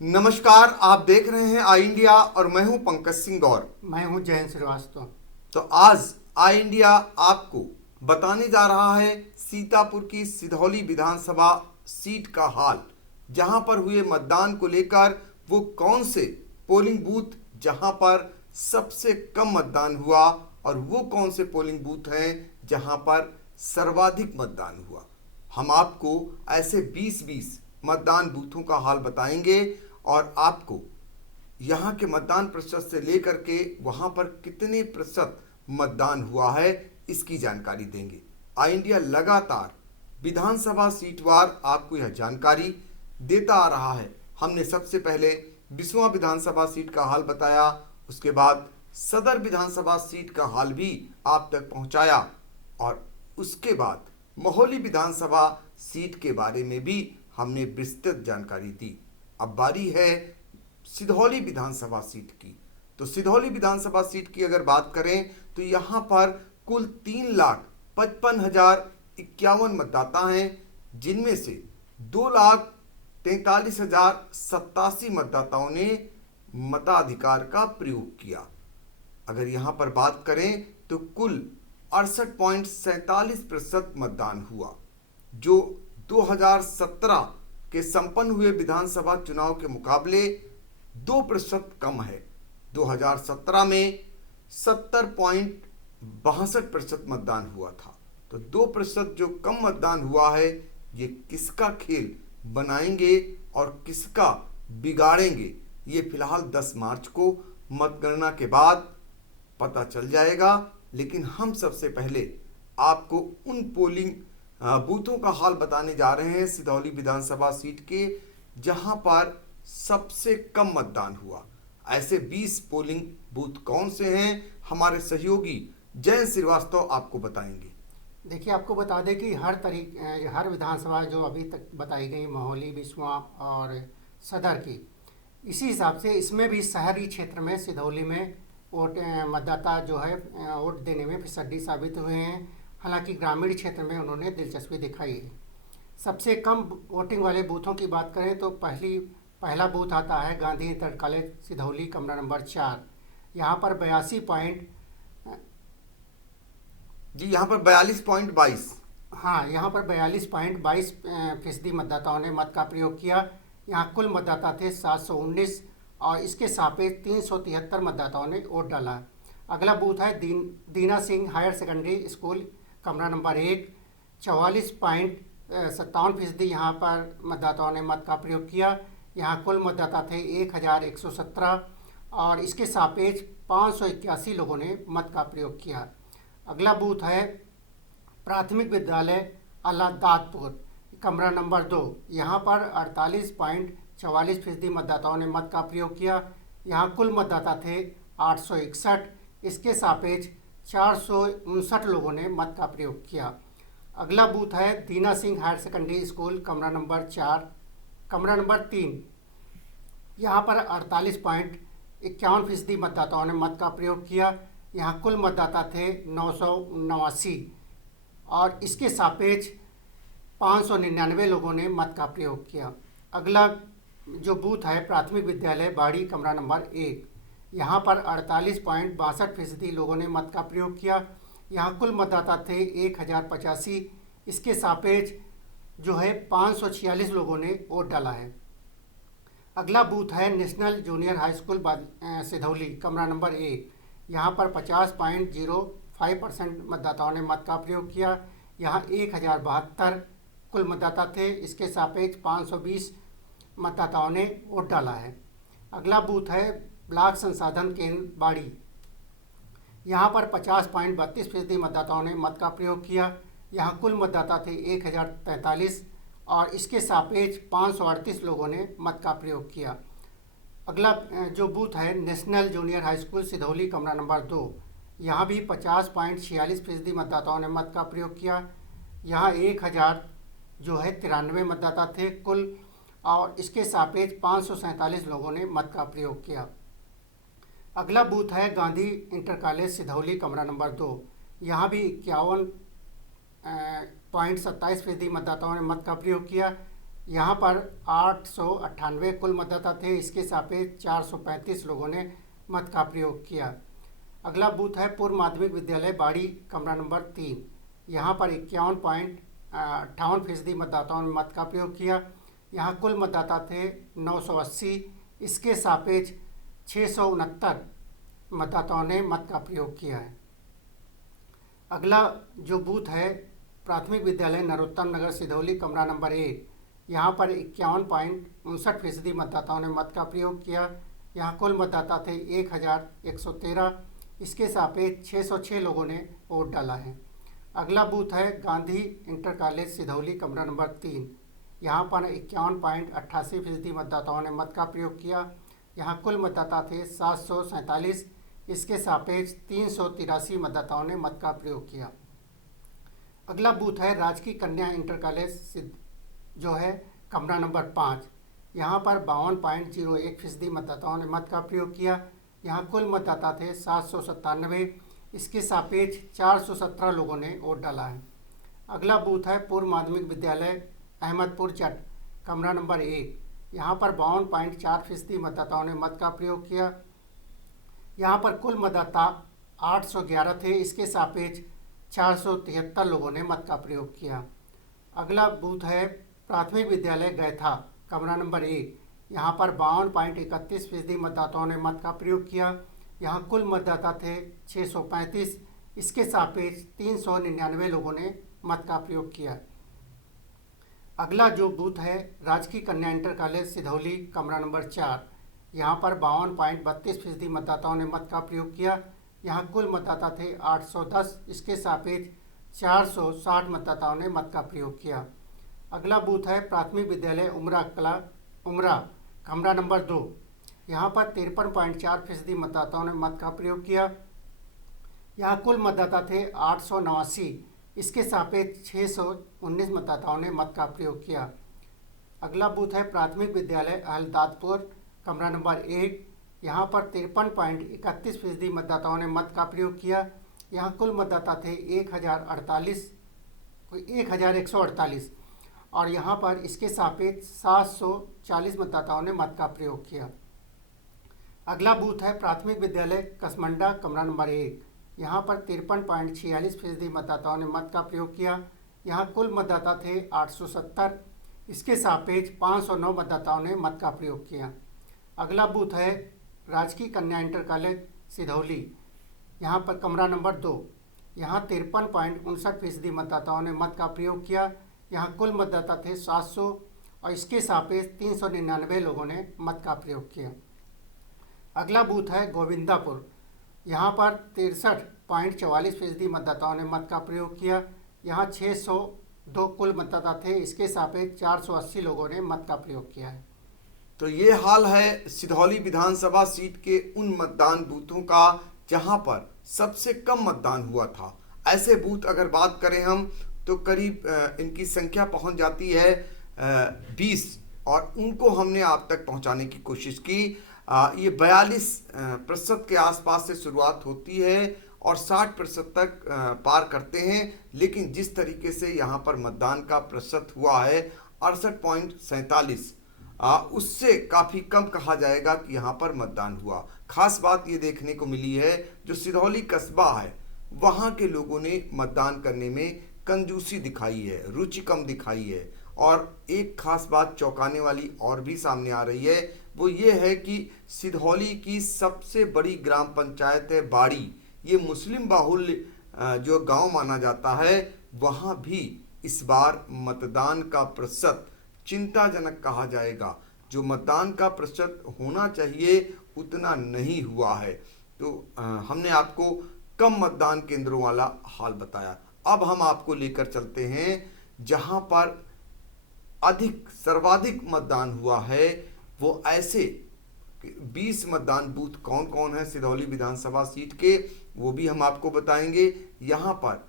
नमस्कार, आप देख रहे हैं आई इंडिया और मैं हूं पंकज सिंह गौर। मैं हूं जयंत श्रीवास्तव। तो आज आई इंडिया आपको बताने जा रहा है सीतापुर की सिधौली विधानसभा सीट का हाल, जहां पर हुए मतदान को लेकर वो कौन से पोलिंग बूथ जहां पर सबसे कम मतदान हुआ और वो कौन से पोलिंग बूथ हैं जहां पर सर्वाधिक मतदान हुआ। हम आपको ऐसे 20-20 मतदान बूथों का हाल बताएंगे और आपको यहाँ के मतदान प्रतिशत से लेकर के वहाँ पर कितने प्रतिशत मतदान हुआ है इसकी जानकारी देंगे। आई इंडिया लगातार विधानसभा सीटवार आपको यह जानकारी देता आ रहा है। हमने सबसे पहले बिस्वा विधानसभा सीट का हाल बताया, उसके बाद सदर विधानसभा सीट का हाल भी आप तक पहुंचाया और उसके बाद मोहाली विधानसभा सीट के बारे में भी हमने विस्तृत जानकारी दी। अब बारी है सिधौली विधानसभा सीट की। तो सिधौली विधानसभा सीट की अगर बात करें तो यहाँ पर कुल 3,55,051 मतदाता हैं, जिनमें से 2,43,087 मतदाताओं ने मताधिकार का प्रयोग किया। अगर यहाँ पर बात करें तो कुल 68.47% मतदान हुआ, जो 2017 के संपन्न हुए विधानसभा चुनाव के मुकाबले 2% कम है। 2017 में 70.62% मतदान हुआ था। तो 2% जो कम मतदान हुआ है, ये किसका खेल बनाएंगे और किसका बिगाड़ेंगे, ये फिलहाल 10 मार्च को मतगणना के बाद पता चल जाएगा। लेकिन हम सबसे पहले आपको उन पोलिंग बूथों का हाल बताने जा रहे हैं सिधौली विधानसभा सीट के, जहां पर सबसे कम मतदान हुआ। ऐसे 20 पोलिंग बूथ कौन से हैं, हमारे सहयोगी जयंत श्रीवास्तव आपको बताएंगे। देखिए, आपको बता दें कि हर विधानसभा जो अभी तक बताई गई, मोहाली, बिस्वा और सदर की, इसी हिसाब से इसमें भी शहरी क्षेत्र में सिधौली में मतदाता जो है वोट देने में फिसड्डी साबित हुए हैं। हालांकि ग्रामीण क्षेत्र में उन्होंने दिलचस्पी दिखाई है। सबसे कम वोटिंग वाले बूथों की बात करें तो पहला बूथ आता है गांधी इंटर कॉलेज सिधौली, कमरा नंबर 4। यहाँ पर 82 पॉइंट जी, यहाँ पर 42.22। हाँ, यहाँ पर 42.22% मतदाताओं ने मत का प्रयोग किया। यहाँ कुल मतदाता थे 719 और इसके सापेक्ष 373 मतदाताओं ने वोट डाला। अगला बूथ है दीना सिंह हायर सेकेंडरी स्कूल, कमरा नंबर 1। 44.57% यहाँ पर मतदाताओं ने मत का प्रयोग किया। यहाँ कुल मतदाता थे 1117 और इसके सापेक्ष 581 लोगों ने मत का प्रयोग किया। अगला बूथ है प्राथमिक विद्यालय अल्लादातपुर, कमरा नंबर 2। यहाँ पर 48.44% मतदाताओं ने मत का प्रयोग किया। यहाँ कुल मतदाता थे 861, इसके सापेक्ष 459 लोगों ने मत का प्रयोग किया। अगला बूथ है दीना सिंह हायर सेकेंडरी स्कूल, कमरा नंबर 4, कमरा नंबर 3। यहाँ पर 48.51% मतदाताओं ने मत का प्रयोग किया। यहाँ कुल मतदाता थे 979 और इसके सापेक्ष 599 लोगों ने मत का प्रयोग किया। अगला जो बूथ है प्राथमिक विद्यालय बाड़ी, कमरा नंबर 1। यहाँ पर 48.62% लोगों ने मत का प्रयोग किया। यहाँ कुल मतदाता थे 1085, इसके सापेक्ष जो है 546 लोगों ने वोट डाला है। अगला बूथ है national junior high school Sidhauli, कमरा नंबर 1। यहाँ पर 50.05% मतदाताओं ने मत का प्रयोग किया। यहाँ 1072 कुल मतदाता थे, इसके सापेक्ष 520 मतदाताओं ने वोट डाला है। अगला बूथ है ब्लॉक संसाधन केंद्र बाड़ी। यहाँ पर 50.32% मतदाताओं ने मत का प्रयोग किया। यहाँ कुल मतदाता थे 1043 और इसके सापेक्ष 538 लोगों ने मत का प्रयोग किया। अगला जो बूथ है national junior high school Sidhauli, कमरा नंबर 2। यहाँ भी 50.46% मतदाताओं ने मत का प्रयोग किया। यहाँ 1000 जो है 93 मतदाता थे कुल और इसके सापेक्ष 547 लोगों ने मत का प्रयोग किया। अगला बूथ है गांधी इंटर कॉलेज सिधौली, कमरा नंबर 2। यहाँ भी 51.27% मतदाताओं ने मत का प्रयोग किया। यहाँ पर 898 कुल मतदाता थे, इसके सापेक्ष 435 लोगों ने मत का प्रयोग किया। अगला बूथ है पूर्व माध्यमिक विद्यालय बाड़ी, कमरा नंबर 3। यहाँ पर 51.58% मतदाताओं ने मत का प्रयोग किया। यहाँ कुल मतदाता थे 980, इसके सापेक्ष 669 मतदाताओं ने मत का प्रयोग किया है। अगला जो बूथ है प्राथमिक विद्यालय नरोत्तम नगर सिधौली, कमरा नंबर 1। यहाँ पर 51.59% मतदाताओं ने मत का प्रयोग किया। यहाँ कुल मतदाता थे 1113, इसके सापेक्ष 606 लोगों ने वोट डाला है। अगला बूथ है गांधी इंटर कॉलेज सिधौली, कमरा नंबर 3। यहाँ पर 51.88% मतदाताओं ने मत का प्रयोग किया। यहाँ कुल मतदाता थे 747, इसके सापेक्ष 383 मतदाताओं ने मत का प्रयोग किया। अगला बूथ है राजकीय कन्या इंटर कॉलेज जो है कमरा नंबर 5। यहाँ पर 52.01% मतदाताओं ने मत का प्रयोग किया। यहाँ कुल मतदाता थे 797, इसके सापेक्ष 417 लोगों ने वोट डाला है। अगला बूथ है पूर्व माध्यमिक विद्यालय अहमदपुर जट, कमरा नंबर 1। यहाँ पर 52.4% मतदाताओं ने मत का प्रयोग किया। यहाँ पर कुल मतदाता 811 थे, इसके सापेक्ष 473 लोगों ने मत का प्रयोग किया। अगला बूथ है प्राथमिक विद्यालय गैथा, कमरा नंबर 1। यहाँ पर 52.31% मतदाताओं ने मत का प्रयोग किया। यहाँ कुल मतदाता थे 635, इसके सापेक्ष 399 लोगों ने मत का प्रयोग किया। अगला जो बूथ है राजकीय कन्या इंटर कॉलेज सिधौली, कमरा नंबर 4। यहाँ पर 52.32% मतदाताओं ने मत का प्रयोग किया। यहाँ कुल मतदाता थे 810, इसके सापेक्ष 460 मतदाताओं ने मत का प्रयोग किया। अगला बूथ है प्राथमिक विद्यालय उमरा कला उमरा, कमरा नंबर 2। यहाँ पर 53.4% मतदाताओं ने मत का प्रयोग किया। यहाँ कुल मतदाता थे 889, इसके सापेक्ष 619 मतदाताओं ने मत का प्रयोग किया। अगला बूथ है प्राथमिक विद्यालय अहलदादपुर, कमरा नंबर 1। यहाँ पर 53.31% मतदाताओं ने मत का प्रयोग किया। यहाँ कुल मतदाता थे 1148 और यहाँ पर इसके सापेक्ष 740 मतदाताओं ने मत का प्रयोग किया। अगला बूथ है प्राथमिक विद्यालय कसमंडा, कमरा नंबर 1। यहाँ पर 53.46% मतदाताओं ने मत का प्रयोग किया। यहाँ कुल मतदाता थे 870, इसके सापेक्ष 509 मतदाताओं ने मत का प्रयोग किया। अगला बूथ है राजकीय कन्या इंटर कॉलेज सिधौली, यहाँ पर कमरा नंबर 2। यहाँ 53.59% मतदाताओं ने मत का प्रयोग किया। यहाँ कुल मतदाता थे 700 और इसके सापेक्ष 399 लोगों ने मत का प्रयोग किया। अगला बूथ है गोविंदापुर, यहाँ पर 63.44% मतदाताओं ने मत का प्रयोग किया। यहाँ 602 कुल मतदाता थे, इसके सापेक्ष 480 लोगों ने मत का प्रयोग किया है। तो ये हाल है सिधौली विधानसभा सीट के उन मतदान बूथों का जहां पर सबसे कम मतदान हुआ था। ऐसे बूथ अगर बात करें हम तो करीब इनकी संख्या पहुंच जाती है 20 और उनको हमने आप तक पहुंचाने की कोशिश की। ये 42% के आसपास से शुरुआत होती है और 60% तक पार करते हैं। लेकिन जिस तरीके से यहाँ पर मतदान का प्रतिशत हुआ है 68.47, उससे काफ़ी कम कहा जाएगा कि यहाँ पर मतदान हुआ। खास बात ये देखने को मिली है जो सिधौली कस्बा है वहाँ के लोगों ने मतदान करने में कंजूसी दिखाई है, रुचि कम दिखाई है। और एक खास बात चौंकाने वाली और भी सामने आ रही है, वो ये है कि सिधौली की सबसे बड़ी ग्राम पंचायत है बाड़ी, ये मुस्लिम बाहुल्य जो गांव माना जाता है, वहाँ भी इस बार मतदान का प्रतिशत चिंताजनक कहा जाएगा। जो मतदान का प्रतिशत होना चाहिए उतना नहीं हुआ है। तो हमने आपको कम मतदान केंद्रों वाला हाल बताया। अब हम आपको लेकर चलते हैं जहां पर सर्वाधिक मतदान हुआ है। वो ऐसे 20 मतदान बूथ कौन कौन है सिधौली विधानसभा सीट के, वो भी हम आपको बताएंगे। यहाँ पर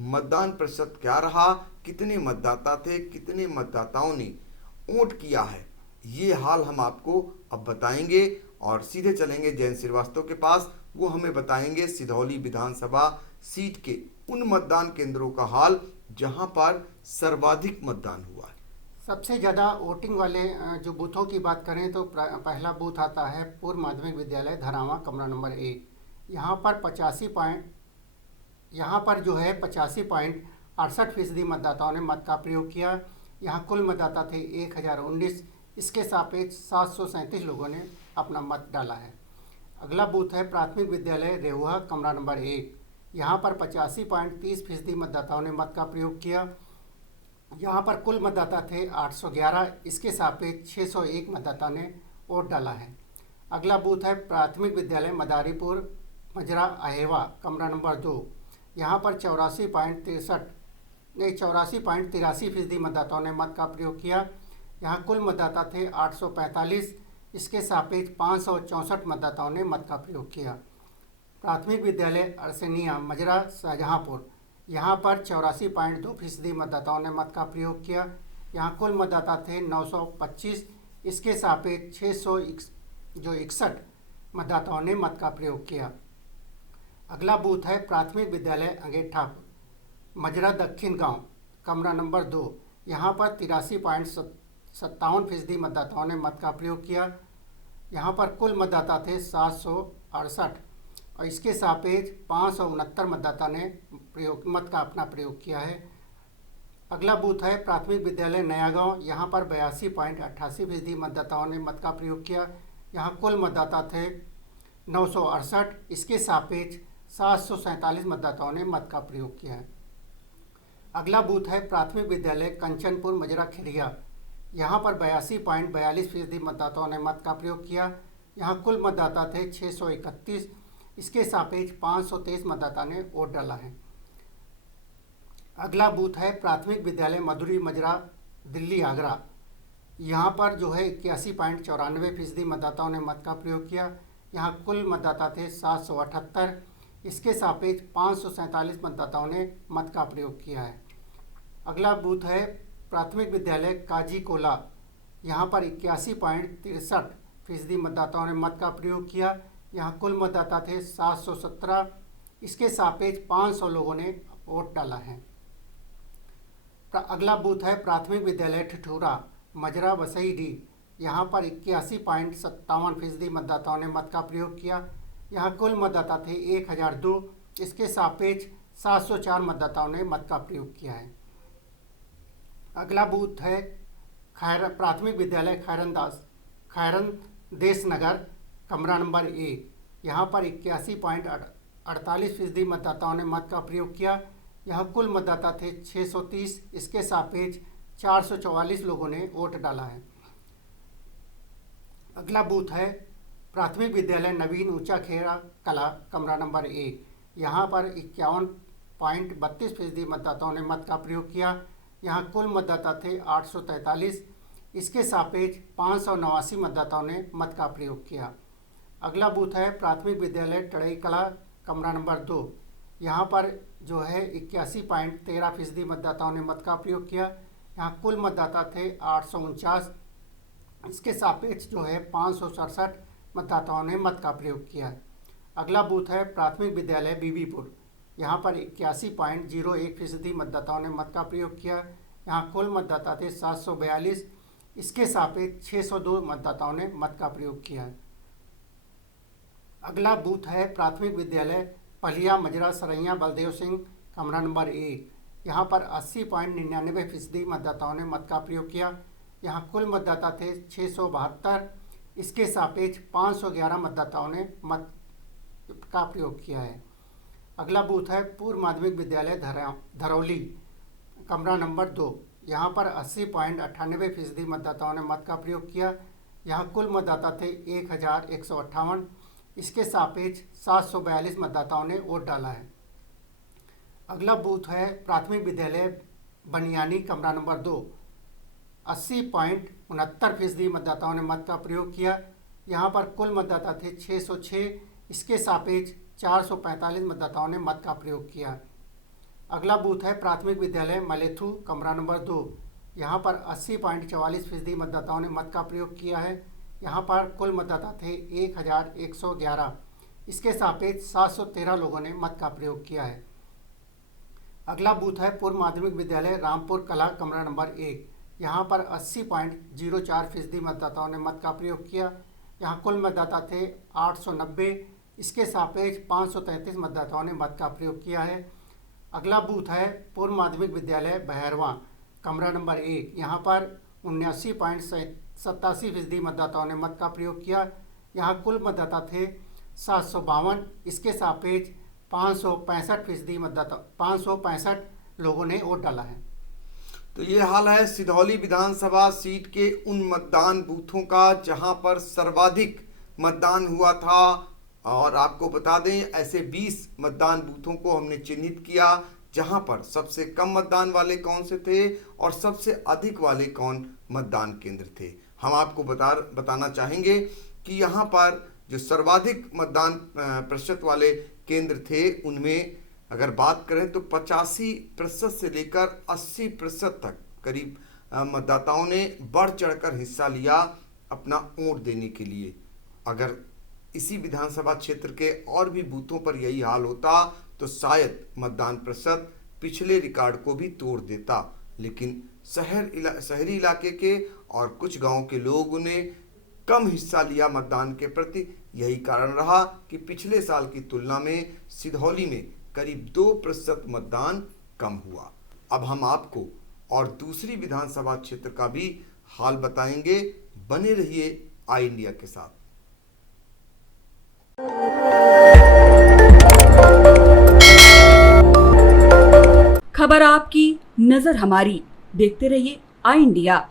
मतदान प्रतिशत क्या रहा, कितने मतदाता थे, कितने मतदाताओं ने वोट किया है, ये हाल हम आपको अब बताएंगे। और सीधे चलेंगे जयंत श्रीवास्तव के पास, वो हमें बताएंगे सिधौली विधानसभा सीट के उन मतदान केंद्रों का हाल जहां पर सर्वाधिक मतदान हुआ है। सबसे ज़्यादा वोटिंग वाले जो बूथों की बात करें तो पहला बूथ आता है पूर्व माध्यमिक विद्यालय धरावा, कमरा नंबर 1। यहाँ पर 85.68% मतदाताओं ने मत का प्रयोग किया। यहाँ कुल मतदाता थे 1019। इसके सापेक्ष 737 लोगों ने अपना मत डाला है। अगला बूथ है प्राथमिक विद्यालय रेहुआ, कमरा नंबर 1। यहाँ पर 85.30% मतदाताओं ने मत का प्रयोग किया। यहाँ पर कुल मतदाता थे 811। इसके सापेक्ष 601 मतदाता ने वोट डाला है। अगला बूथ है प्राथमिक विद्यालय मदारीपुर मजरा अहेवा, कमरा नंबर 2। यहाँ पर 84.83% मतदाताओं ने मत का प्रयोग किया। यहाँ कुल मतदाता थे 845। इसके सापेक्ष 564 मतदाताओं ने मत का प्रयोग किया। प्राथमिक विद्यालय अरसेनिया मजरा शाहजहाँपुर, यहाँ पर 84.2% मतदाताओं ने मत का प्रयोग किया। यहाँ कुल मतदाता थे 925। इसके सापेक्ष 661 मतदाताओं ने मत का प्रयोग किया। अगला बूथ है प्राथमिक विद्यालय अंगेठा मजरा दक्षिण गांव, कमरा नंबर 2। यहाँ पर 83.57% मतदाताओं ने मत का प्रयोग किया। यहाँ पर कुल मतदाता थे 768 और इसके सापेक्ष 569 मतदाता ने मत का अपना प्रयोग किया है। अगला बूथ है प्राथमिक विद्यालय नया गांव, यहाँ पर 82.88% मतदाताओं ने मत का प्रयोग किया। यहाँ कुल मतदाता थे 968। इसके सापेक्ष 747 मतदाताओं ने मत का प्रयोग किया है। अगला बूथ है प्राथमिक विद्यालय कंचनपुर मजरा खिरिया, यहाँ पर 82.42% मतदाताओं ने मत का प्रयोग किया। यहाँ कुल मतदाता थे 631। इसके सापेक्ष 523 मतदाता ने वोट डाला है। अगला बूथ है प्राथमिक विद्यालय मधुरी मजरा दिल्ली आगरा, यहाँ पर जो है 81.94% मतदाताओं ने मत का प्रयोग किया। यहाँ कुल मतदाता थे 778। इसके सापेक्ष 547 मतदाताओं ने मत का प्रयोग किया है। अगला बूथ है प्राथमिक विद्यालय काजी कोला, यहाँ पर 81.63% मतदाताओं ने मत का प्रयोग किया। यहाँ कुल मतदाता थे 717। इसके सापेक्ष 500 लोगों ने वोट डाला है। अगला बूथ है प्राथमिक विद्यालय ठिठुरा मजरा वसई डी, यहाँ पर 81.57% मतदाताओं ने मत का प्रयोग किया। यहाँ कुल मतदाता थे 1002। इसके सापेक्ष 704 मतदाताओं ने मत का प्रयोग किया है। अगला बूथ है प्राथमिक विद्यालय खैरन देश नगर, कमरा नंबर 1। यहाँ पर 81.48% मतदाताओं ने मत का प्रयोग किया। यहाँ कुल मतदाता थे 630। इसके सापेक्ष 444 लोगों ने वोट डाला है। अगला बूथ है प्राथमिक विद्यालय नवीन ऊंचा खेड़ा कला, कमरा नंबर 1। यहाँ पर 51.32% मतदाताओं ने मत का प्रयोग किया। यहाँ कुल मतदाता थे 843। इसके सापेक्ष 589 मतदाताओं ने मत का प्रयोग किया। अगला बूथ है प्राथमिक विद्यालय टड़ई कला, कमरा नंबर 2। यहाँ पर जो है 81.13% मतदाताओं ने मत का प्रयोग किया। यहाँ कुल मतदाता थे 849। इसके सापेक्ष जो है 567 मतदाताओं ने मत का प्रयोग किया। अगला बूथ है प्राथमिक विद्यालय बीबीपुर, यहाँ पर 81.01% मतदाताओं ने मत का प्रयोग किया। यहाँ कुल मतदाता थे 742। इसके सापेक्ष 602 मतदाताओं ने मत का प्रयोग किया है। अगला बूथ है प्राथमिक विद्यालय पलिया मजरा सरैया बलदेव सिंह, कमरा नंबर 1। यहाँ पर 80.99% मतदाताओं ने मत का प्रयोग किया। यहाँ कुल मतदाता थे 672। इसके सापेक्ष 511 मतदाताओं ने मत का प्रयोग किया है। अगला बूथ है पूर्व माध्यमिक विद्यालय धरौली, कमरा नंबर 2। यहाँ पर 80.98% मतदाताओं ने मत का प्रयोग किया। यहाँ कुल मतदाता थे 1158। इसके सापेक्ष 742 मतदाताओं ने वोट डाला है। अगला बूथ है प्राथमिक विद्यालय बनियानी, कमरा नंबर 2। 80.69% मतदाताओं ने मत का प्रयोग किया। यहाँ पर कुल मतदाता थे 606। इसके सापेक्ष 445 मतदाताओं ने मत का प्रयोग किया। अगला बूथ है प्राथमिक विद्यालय मलेथू, कमरा नंबर 2। यहाँ पर 80.44% मतदाताओं ने मत का प्रयोग किया है। यहाँ पर कुल मतदाता थे 1111। इसके सापेक्ष 713 लोगों ने मत का प्रयोग किया है। अगला बूथ है पूर्व माध्यमिक विद्यालय रामपुर कला, कमरा नंबर 1। यहाँ पर 80.04% मतदाताओं ने मत का प्रयोग किया। यहाँ कुल मतदाता थे 890, इसके सापेक्ष 533 मतदाताओं ने मत का प्रयोग किया है। अगला बूथ है पूर्व माध्यमिक विद्यालय बहरवा, कमरा नंबर 1। यहाँ पर 79.87% मतदाताओं ने मत का प्रयोग किया। यहाँ कुल मतदाता थे 752, इसके सापेक्ष 565 लोगों ने वोट डाला है। तो ये हाल है सिधौली विधानसभा सीट के उन मतदान बूथों का जहां पर सर्वाधिक मतदान हुआ था। और आपको बता दें, ऐसे 20 मतदान बूथों को हमने चिन्हित किया जहां पर सबसे कम मतदान वाले कौन से थे और सबसे अधिक वाले कौन मतदान केंद्र थे। हम आपको बताना चाहेंगे कि यहाँ पर जो सर्वाधिक मतदान प्रतिशत वाले केंद्र थे, उनमें अगर बात करें तो 85% से लेकर 80% तक करीब मतदाताओं ने बढ़ चढ़कर हिस्सा लिया अपना वोट देने के लिए। अगर इसी विधानसभा क्षेत्र के और भी बूथों पर यही हाल होता तो शायद मतदान प्रतिशत पिछले रिकॉर्ड को भी तोड़ देता, लेकिन शहरी इलाके के और कुछ गांव के लोगों ने कम हिस्सा लिया मतदान के प्रति। यही कारण रहा कि पिछले साल की तुलना में सिधौली में करीब 2% मतदान कम हुआ। अब हम आपको और दूसरी विधानसभा क्षेत्र का भी हाल बताएंगे। बने रहिए आई इंडिया के साथ। खबर आपकी, नजर हमारी। देखते रहिए आई इंडिया।